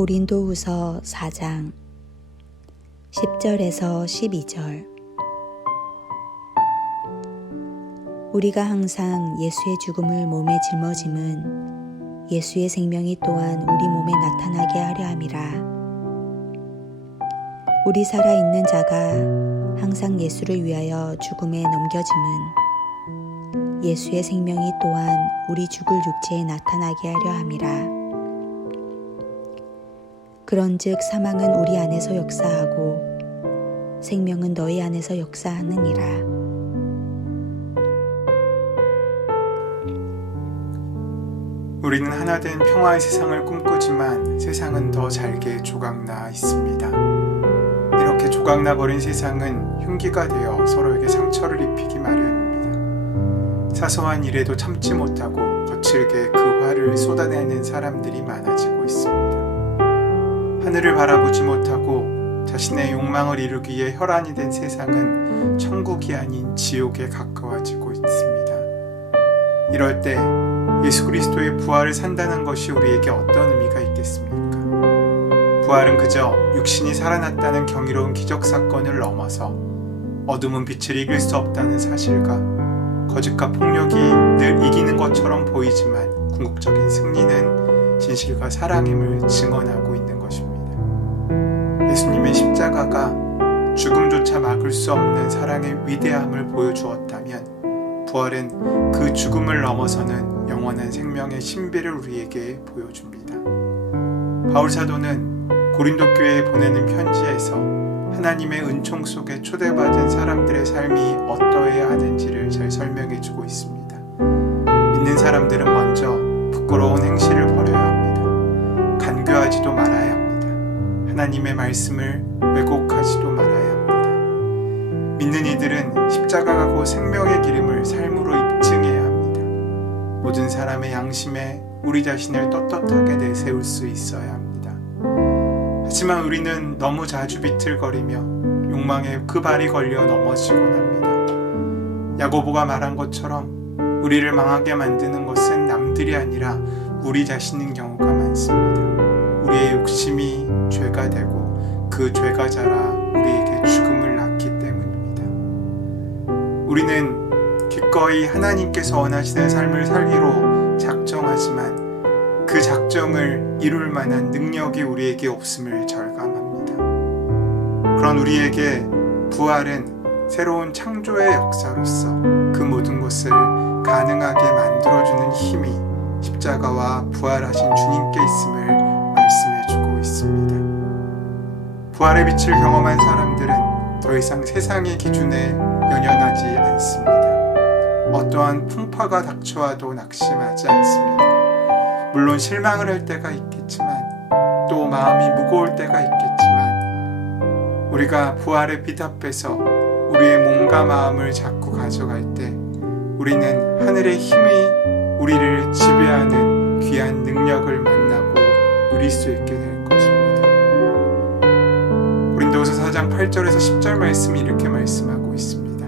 고린도후서 4장 10절에서 12절. 우리가 항상 예수의 죽음을 몸에 짊어짐은 예수의 생명이 또한 우리 몸에 나타나게 하려 함이라. 우리 살아있는 자가 항상 예수를 위하여 죽음에 넘겨짐은 예수의 생명이 또한 우리 죽을 육체에 나타나게 하려 함이라. 그런즉 사망은 우리 안에서 역사하고 생명은 너희 안에서 역사하느니라. 우리는 하나된 평화의 세상을 꿈꾸지만 세상은 더 잘게 조각나 있습니다. 이렇게 조각나 버린 세상은 흉기가 되어 서로에게 상처를 입히기 마련입니다. 사소한 일에도 참지 못하고 거칠게 그 화를 쏟아내는 사람들이 많아지고 있습니다. 하늘을 바라보지 못하고 자신의 욕망을 이루기에 혈안이 된 세상은 천국이 아닌 지옥에 가까워지고 있습니다. 이럴 때 예수 그리스도의 부활을 산다는 것이 우리에게 어떤 의미가 있겠습니까? 부활은 그저 육신이 살아났다는 경이로운 기적 사건을 넘어서 어둠은 빛을 이길 수 없다는 사실과 거짓과 폭력이 늘 이기는 것처럼 보이지만 궁극적인 승리는 진실과 사랑임을 증언하고 있는 것입니다. 예수님의 십자가가 죽음조차 막을 수 없는 사랑의 위대함을 보여주었다면 부활은 그 죽음을 넘어서는 영원한 생명의 신비를 우리에게 보여줍니다. 바울 사도는 고린도 교회에 보내는 편지에서 하나님의 은총 속에 초대받은 사람들의 삶이 어떠해야 하는지를 잘 설명해주고 있습니다. 믿는 사람들은 먼저 부끄러운 행실을 버려야 합니다. 간교하지도 말아야 합니다. 하나님의 말씀을 왜곡하지도 말아야 합니다. 믿는 이들은 십자가가 곧 생명의 기름을 삶으로 입증해야 합니다. 모든 사람의 양심에 우리 자신을 떳떳하게 내세울 수 있어야 합니다. 하지만 우리는 너무 자주 비틀거리며 욕망에 그 발이 걸려 넘어지곤 합니다. 야고보가 말한 것처럼 우리를 망하게 만드는 것은 남들이 아니라 우리 자신인 경우가 많습니다. 우리의 욕심이 죄가 되고 그 죄가 자라 우리에게 죽음을 낳기 때문입니다. 우리는 기꺼이 하나님께서 원하시는 삶을 살기로 작정하지만 그 작정을 이룰 만한 능력이 우리에게 없음을 절감합니다. 그런 우리에게 부활은 새로운 창조의 역사로서 그 모든 것을 가능하게 만들어주는 힘이 십자가와 부활하신 주님께 있음을 말씀해주고 있습니다. 부활의 빛을 경험한 사람들은 더 이상 세상의 기준에 연연하지 않습니다. 어떠한 풍파가 닥쳐와도 낙심하지 않습니다. 물론 실망을 할 때가 있겠지만 또 마음이 무거울 때가 있겠지만 우리가 부활의 빛 앞에서 우리의 몸과 마음을 자꾸 가져갈 때 우리는 하늘의 힘이 우리를 지배하는 귀한 능력을 만나고 누릴 수 있게 될 것입니다. 고린도후서 4장 8절에서 10절 말씀이 이렇게 말씀하고 있습니다.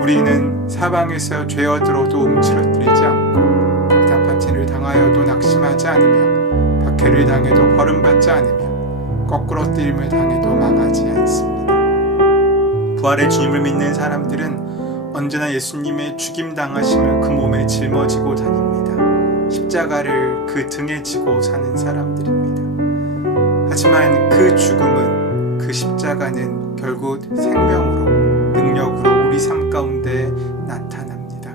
우리는 사방에서 죄어들어도 움츠러뜨리지 않고 답답한 당하여도 낙심하지 않으며 박해를 당해도 버림받지 않으며 거꾸로 뜨임을 당해도 망하지 않습니다. 부활의 주님을 믿는 사람들은 언제나 예수님의 죽임당하심을 그 몸에 짊어지고 다닙니다. 십자가를 그 등에 지고 사는 사람들입니다. 하지만 그 죽음은, 그 십자가는 결국 생명으로, 능력으로 우리 삶 가운데 나타납니다.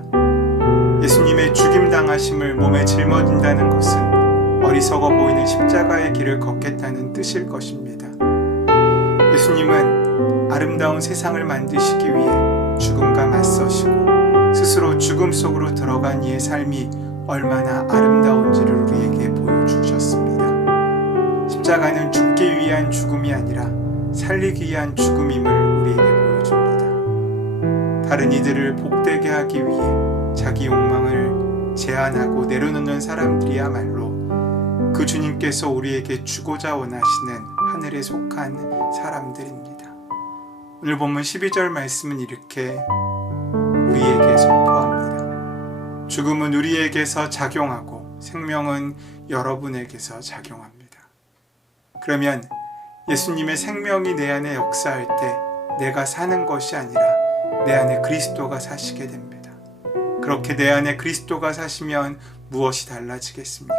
예수님의 죽임당하심을 몸에 짊어진다는 것은 어리석어 보이는 십자가의 길을 걷겠다는 뜻일 것입니다. 예수님은 아름다운 세상을 만드시기 위해 죽음과 맞서시고 스스로 죽음 속으로 들어간 이의 삶이 얼마나 아름다운지를 우리에게 보여주셨습니다. 십자가는 죽기 위한 죽음이 아니라 살리기 위한 죽음임을 우리에게 보여줍니다. 다른 이들을 복되게 하기 위해 자기 욕망을 제한하고 내려놓는 사람들이야말로 그 주님께서 우리에게 주고자 원하시는 하늘에 속한 사람들입니다. 오늘 본문 12절 말씀은 이렇게 우리에게 선포합니다. 죽음은 우리에게서 작용하고 생명은 여러분에게서 작용합니다. 그러면 예수님의 생명이 내 안에 역사할 때 내가 사는 것이 아니라 내 안에 그리스도가 사시게 됩니다. 그렇게 내 안에 그리스도가 사시면 무엇이 달라지겠습니까?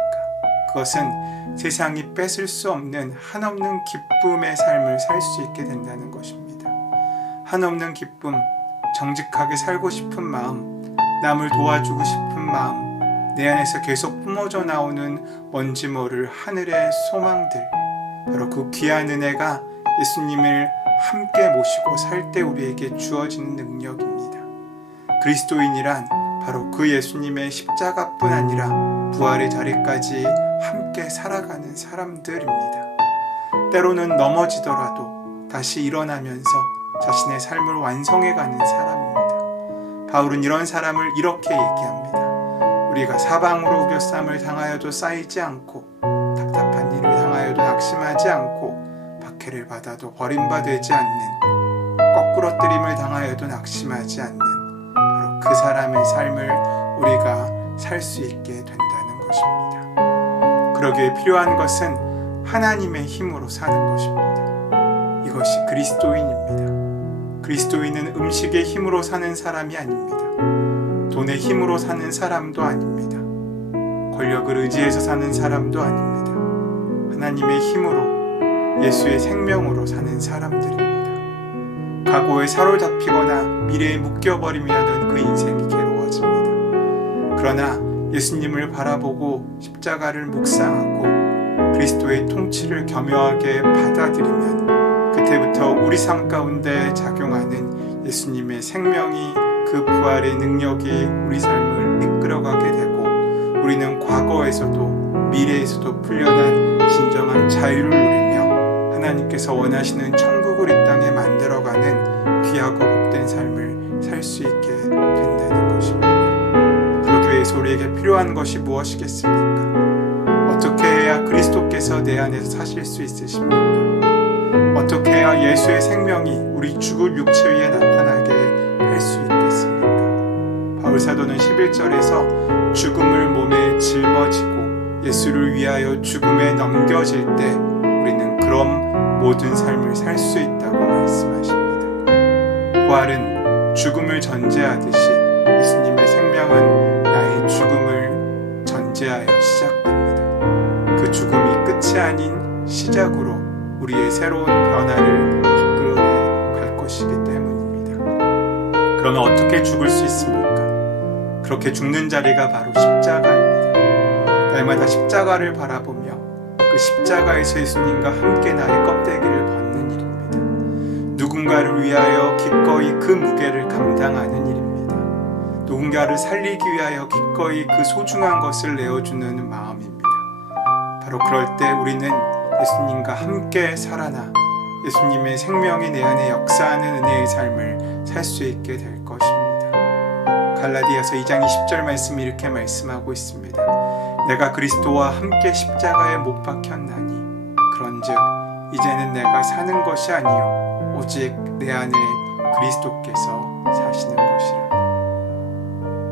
그것은 세상이 뺏을 수 없는 한없는 기쁨의 삶을 살 수 있게 된다는 것입니다. 한없는 기쁨, 정직하게 살고 싶은 마음, 남을 도와주고 싶은 마음, 내 안에서 계속 뿜어져 나오는 뭔지 모를 하늘의 소망들, 바로 그 귀한 은혜가 예수님을 함께 모시고 살 때 우리에게 주어지는 능력입니다. 그리스도인이란 바로 그 예수님의 십자가뿐 아니라 부활의 자리까지 함께 살아가는 사람들입니다. 때로는 넘어지더라도 다시 일어나면서 자신의 삶을 완성해가는 사람입니다. 바울은 이런 사람을 이렇게 얘기합니다. 우리가 사방으로 우겨쌈을 당하여도 쌓이지 않고 답답한 일을 당하여도 낙심하지 않고 박해를 받아도 버림받지 않는, 거꾸러뜨림을 당하여도 낙심하지 않는 바로 그 사람의 삶을 우리가 살 수 있게 된다는 것입니다. 그러기에 필요한 것은 하나님의 힘으로 사는 것입니다. 이것이 그리스도인입니다. 그리스도인은 음식의 힘으로 사는 사람이 아닙니다. 돈의 힘으로 사는 사람도 아닙니다. 권력을 의지해서 사는 사람도 아닙니다. 하나님의 힘으로, 예수의 생명으로 사는 사람들입니다. 과거에 사로잡히거나 미래에 묶여버리면 그 인생이 괴로워집니다. 그러나 예수님을 바라보고 십자가를 묵상하고 그리스도의 통치를 겸허하게 받아들이면 그때부터 우리 삶 가운데 작용하는 예수님의 생명이, 그 부활의 능력이 우리 삶을 이끌어가게 되고 우리는 과거에서도 미래에서도 풀려난 진정한 자유를 누리며 하나님께서 원하시는 천국을 이 땅에 만들어가는 귀하고 복된 삶을 살 수 있게 된다는 것입니다. 그러기 위해서 우리에게 필요한 것이 무엇이겠습니까? 어떻게 해야 그리스도께서 내 안에서 사실 수 있으십니까? 어떻게 해야 예수의 생명이 우리 죽을 육체 위에 나타나게 할 수 있겠습니까? 바울 사도는 11절에서 죽음을 몸에 짊어지고 예수를 위하여 죽음에 넘겨질 때 우리는 그런 모든 삶을 살 수 있다고 말씀하십니다. 부활은 죽음을 전제하듯이 예수님의 생명은 나의 죽음을 전제하여 시작됩니다. 그 죽음이 끝이 아닌 시작으로 우리의 새로운 변화를 이끌어내 갈 것이기 때문입니다. 그러면 어떻게 죽을 수 있습니까? 그렇게 죽는 자리가 바로 십자가입니다. 날마다 십자가를 바라보며 그 십자가에서 예수님과 함께 나의 껍데기를 벗는 일입니다. 누군가를 위하여 기꺼이 그 무게를 감당하는 일입니다. 누군가를 살리기 위하여 기꺼이 그 소중한 것을 내어주는 마음입니다. 바로 그럴 때 우리는 예수님과 함께 살아나 예수님의 생명이 내 안에 역사하는 은혜의 삶을 살 수 있게 될 것입니다. 갈라디아서 2장 20절 말씀이 이렇게 말씀하고 있습니다. 내가 그리스도와 함께 십자가에 못 박혔나니 그런즉 이제는 내가 사는 것이 아니요 오직 내 안에 그리스도께서 사시는 것이라.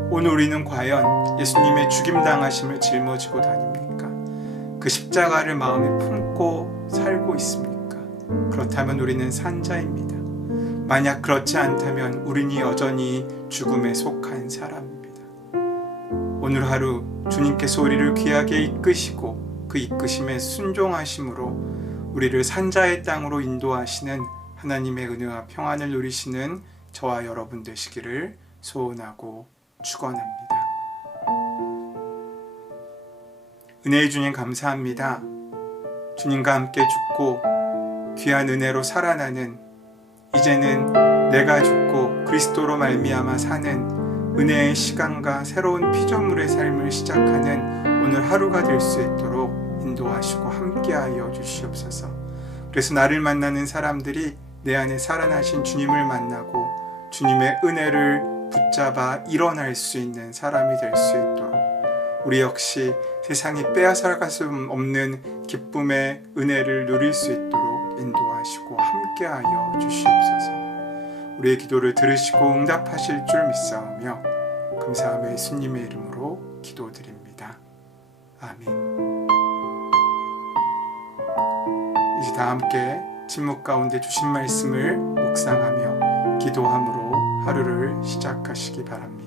오늘 우리는 과연 예수님의 죽임당하심을 짊어지고 다닙니까? 그 십자가를 마음에 품고 살고 있습니까? 그렇다면 우리는 산자입니다. 만약 그렇지 않다면 우리는 여전히 죽음에 속한 사람입니다. 오늘 하루 주님께서 우리를 귀하게 이끄시고 그 이끄심에 순종하심으로 우리를 산자의 땅으로 인도하시는 하나님의 은혜와 평안을 누리시는 저와 여러분 되시기를 소원하고 축원합니다. 은혜의 주님 감사합니다. 주님과 함께 죽고 귀한 은혜로 살아나는, 이제는 내가 죽고 그리스도로 말미암아 사는 은혜의 시간과 새로운 피조물의 삶을 시작하는 오늘 하루가 될 수 있도록 인도하시고 함께하여 주시옵소서. 그래서 나를 만나는 사람들이 내 안에 살아나신 주님을 만나고 주님의 은혜를 붙잡아 일어날 수 있는 사람이 될 수 있도록 우리 역시 세상이 빼앗아갈 수 없는 기쁨의 은혜를 누릴 수 있도록 인도하시고 함께하여 주시옵소서. 우리의 기도를 들으시고 응답하실 줄 믿사오며 감사하며 예수님의 이름으로 기도드립니다. 아멘. 이제 다 함께 침묵 가운데 주신 말씀을 묵상하며 기도함으로 하루를 시작하시기 바랍니다.